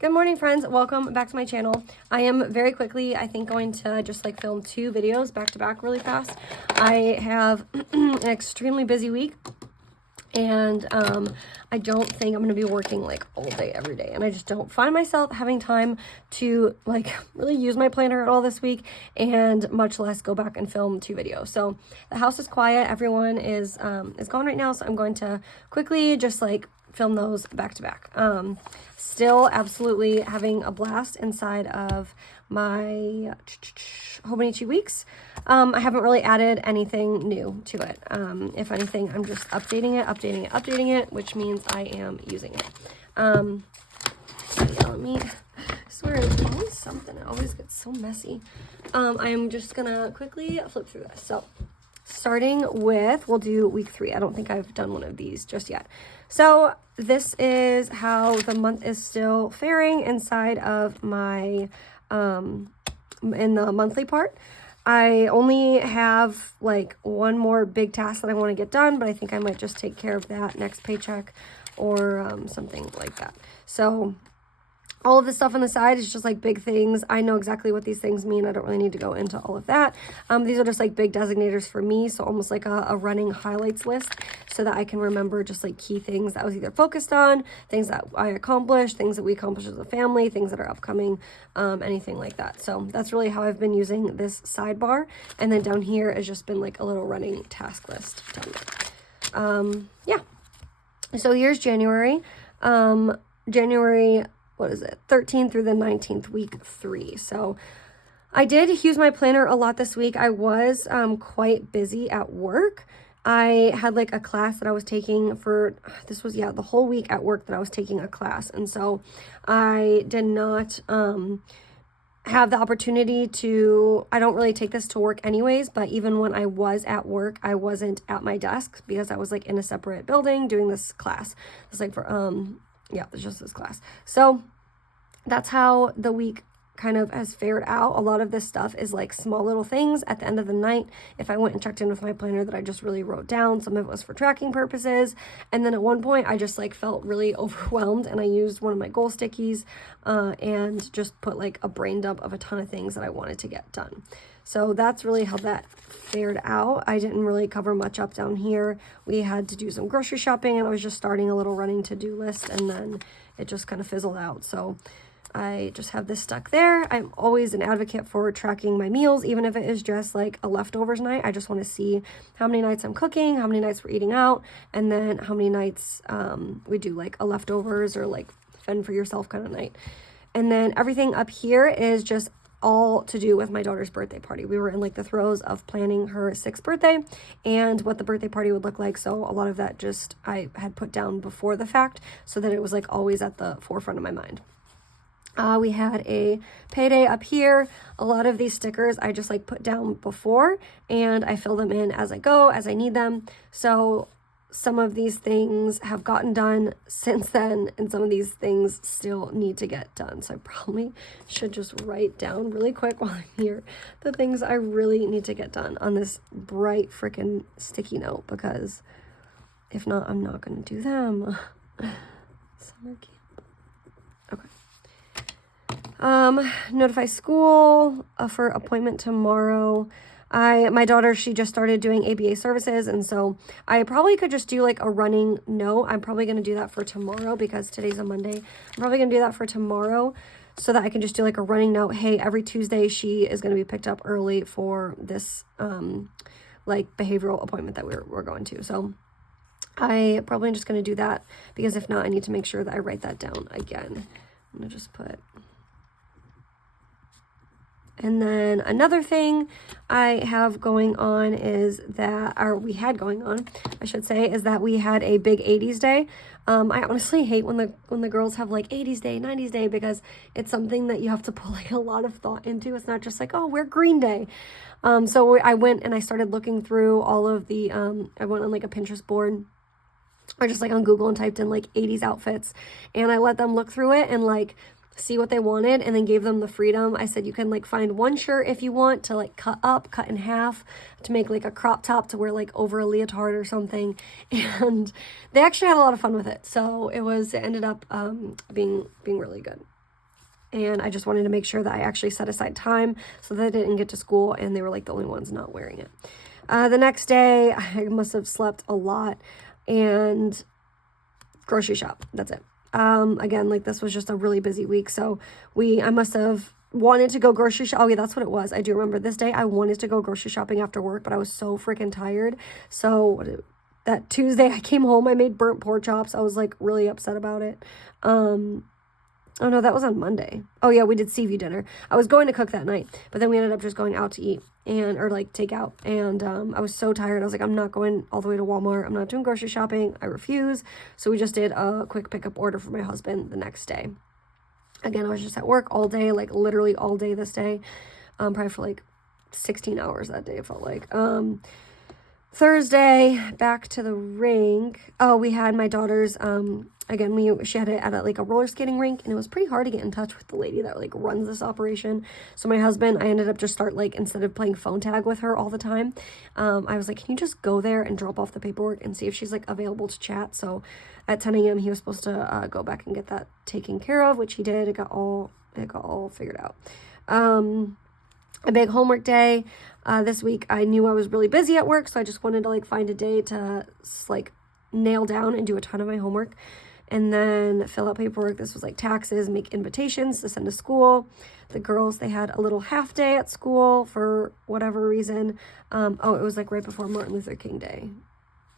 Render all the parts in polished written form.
Good morning, friends. Welcome back to my channel. I am very quickly, I think, going to just like film 2 videos back to back really fast. I have an extremely busy week, and I don't think I'm going to be working like all day every day, and I just don't find myself having time to like really use my planner at all this week, and much less go back and film 2 videos. So the house is quiet, everyone is gone right now, so I'm going to quickly just like film those back to back. Still absolutely having a blast inside of my Hobonichi weeks. I haven't really added anything new to it. If anything, I'm just updating it, which means I am using it. Yeah, let me, I swear there's always something. It always gets so messy. I'm just gonna quickly flip through this. So starting with, we'll do week 3. I don't think I've done one of these just yet. So this is how the month is still faring inside of my, in the monthly part. I only have like one more big task that I want to get done, but I think I might just take care of that next paycheck or something like that. So all of the stuff on the side is just like big things. I know exactly what these things mean. I don't really need to go into all of that. These are just like big designators for me. So almost like a running highlights list so that I can remember just like key things that I was either focused on, things that I accomplished, things that we accomplished as a family, things that are upcoming, anything like that. So that's really how I've been using this sidebar. And then down here has just been like a little running task list down there. Yeah. So here's January. January, what is it, 13th through the 19th, week 3. So I did use my planner a lot this week. I was quite busy at work. I had like a class that I was taking for, this was, the whole week at work that I was taking a class. And so I did not have the opportunity to, I don't really take this to work anyways, but even when I was at work, I wasn't at my desk because I was like in a separate building doing this class. It's like for, it's just this class. So that's how the week kind of has fared out. A lot of this stuff is like small little things at the end of the night. If I went and checked in with my planner that I just really wrote down, some of it was for tracking purposes. And then at one point I just like felt really overwhelmed and I used one of my goal stickies and just put like a brain dump of a ton of things that I wanted to get done. So that's really how that fared out. I didn't really cover much up down here. We had to do some grocery shopping and I was just starting a little running to-do list and then it just kind of fizzled out. So I just have this stuck there. I'm always an advocate for tracking my meals, even if it is just like a leftovers night. I just want to see how many nights I'm cooking, how many nights we're eating out, and then how many nights we do like a leftovers or like fend for yourself kind of night. And then everything up here is just all to do with my daughter's birthday party. We were in like the throes of planning her 6th birthday and what the birthday party would look like. So a lot of that just I had put down before the fact so that it was like always at the forefront of my mind. We had a payday up here. A lot of these stickers I just like put down before and I fill them in as I go, as I need them. So some of these things have gotten done since then and some of these things still need to get done. So I probably should just write down really quick while I'm here the things I really need to get done on this bright freaking sticky note, because if not, I'm not going to do them. Summer camp. Okay. Notify school for appointment tomorrow. My daughter, she just started doing ABA services, and so I probably could just do like a running note. I'm probably going to do that for tomorrow because today's a Monday. I'm probably going to do that for tomorrow so that I can just do like a running note. Hey, every Tuesday she is going to be picked up early for this like behavioral appointment that we're going to. So I probably am just going to do that because if not, I need to make sure that I write that down again. I'm going to just put... And then another thing I have going on is that, or we had going on, I should say, is that we had a big 80s day. I honestly hate when the girls have like 80s day, 90s day, because it's something that you have to put like a lot of thought into. It's not just like, oh, we're Green Day. So I went and I started looking through all of the, I went on like a Pinterest board or just like on Google and typed in like 80s outfits, and I let them look through it and like see what they wanted and then gave them the freedom. I said, you can like find one shirt if you want to like cut in half to make like a crop top to wear like over a leotard or something. And they actually had a lot of fun with it. So it ended up being really good. And I just wanted to make sure that I actually set aside time so that I didn't get to school and they were like the only ones not wearing it. The next day, I must have slept a lot and grocery shop. That's it. Again, like this was just a really busy week. So I must have wanted to go grocery shop. Oh yeah, that's what it was. I do remember this day I wanted to go grocery shopping after work, but I was so freaking tired. So that Tuesday I came home, I made burnt pork chops. I was like really upset about it. Oh no, that was on Monday. Oh yeah, we did Seaview dinner. I was going to cook that night, but then we ended up just going out to eat or like take out. And I was so tired. I was like, I'm not going all the way to Walmart. I'm not doing grocery shopping. I refuse. So we just did a quick pickup order for my husband the next day. Again, I was just at work all day, like literally all day this day. Probably for like 16 hours that day, it felt like. Thursday, back to the rink. Oh, we had my daughter's, again, she had it at a roller skating rink, and it was pretty hard to get in touch with the lady that like runs this operation. So my husband, I ended up just instead of playing phone tag with her all the time, I was like, can you just go there and drop off the paperwork and see if she's like available to chat? So at 10 a.m. he was supposed to go back and get that taken care of, which he did. It got all figured out. A big homework day. This week I knew I was really busy at work, so I just wanted to like find a day to like nail down and do a ton of my homework and then fill out paperwork. This was like taxes, make invitations to send to school. The girls, they had a little half day at school for whatever reason. It was like right before Martin Luther King Day.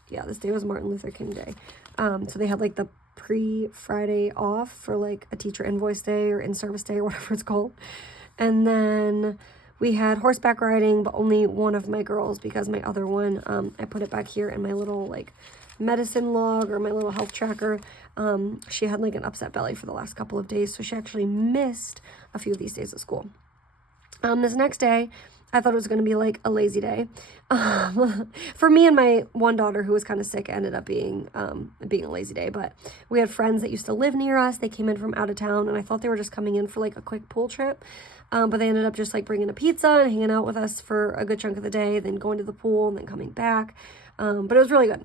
Yeah, this day was Martin Luther King Day. So they had like the pre-Friday off for like a teacher invoice day or in-service day or whatever it's called. And then we had horseback riding, but only one of my girls because my other one, I put it back here in my little like medicine log or my little health tracker. She had like an upset belly for the last couple of days, so she actually missed a few of these days of school. This next day, I thought it was going to be like a lazy day. For me and my one daughter who was kind of sick, ended up being a lazy day, but we had friends that used to live near us. They came in from out of town, and I thought they were just coming in for like a quick pool trip. But they ended up just like bringing a pizza and hanging out with us for a good chunk of the day, then going to the pool and then coming back. But it was really good.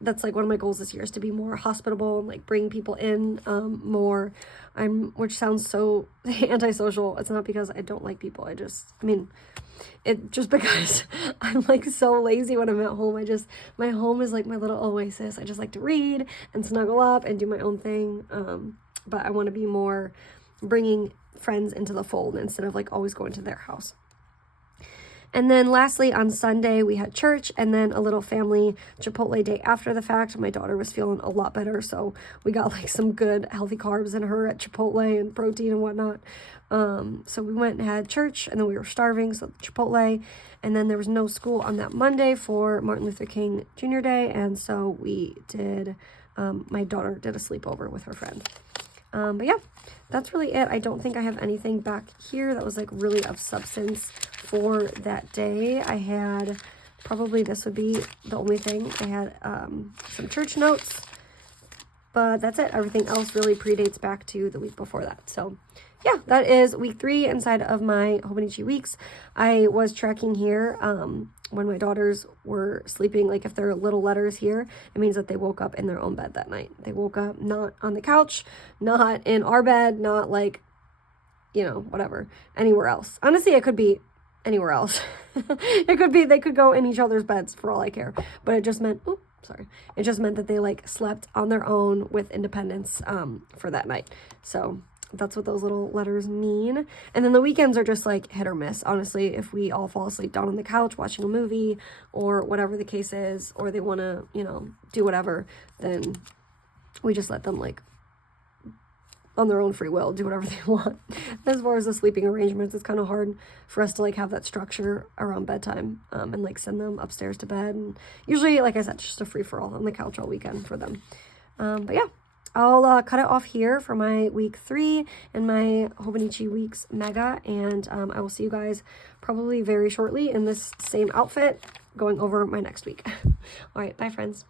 That's like one of my goals this year is to be more hospitable and like bring people in more. Which sounds so antisocial. It's not because I don't like people. It's just because I'm like so lazy when I'm at home. My home is like my little oasis. I just like to read and snuggle up and do my own thing. But I want to be more bringing friends into the fold instead of like always going to their house. And then lastly, on Sunday, we had church and then a little family Chipotle day after the fact. My daughter was feeling a lot better, so we got like some good healthy carbs in her at Chipotle and protein and whatnot. So we went and had church, and then we were starving, so Chipotle. And then there was no school on that Monday for Martin Luther King Jr. Day, and so we did, my daughter did a sleepover with her friend. But yeah, that's really it. I don't think I have anything back here that was like really of substance for that day. I had, probably this would be the only thing. I had some church notes, but that's it. Everything else really predates back to the week before that. So yeah, that is week 3 inside of my Hobonichi weeks. I was tracking here when my daughters were sleeping, like if there are little letters here, it means that they woke up in their own bed that night. They woke up not on the couch, not in our bed, not like, whatever, anywhere else. Honestly, it could be anywhere else. It could be, they could go in each other's beds for all I care. But it just meant, it just meant that they like slept on their own with independence for that night. So that's what those little letters mean. And then the weekends are just like hit or miss. Honestly, if we all fall asleep down on the couch watching a movie or whatever the case is, or they want to, do whatever, then we just let them like on their own free will do whatever they want. As far as the sleeping arrangements, it's kind of hard for us to like have that structure around bedtime and like send them upstairs to bed. And usually, like I said, it's just a free for all on the couch all weekend for them. But yeah. I'll cut it off here for my week 3 and my Hobonichi weeks mega, and I will see you guys probably very shortly in this same outfit going over my next week. All right, bye friends.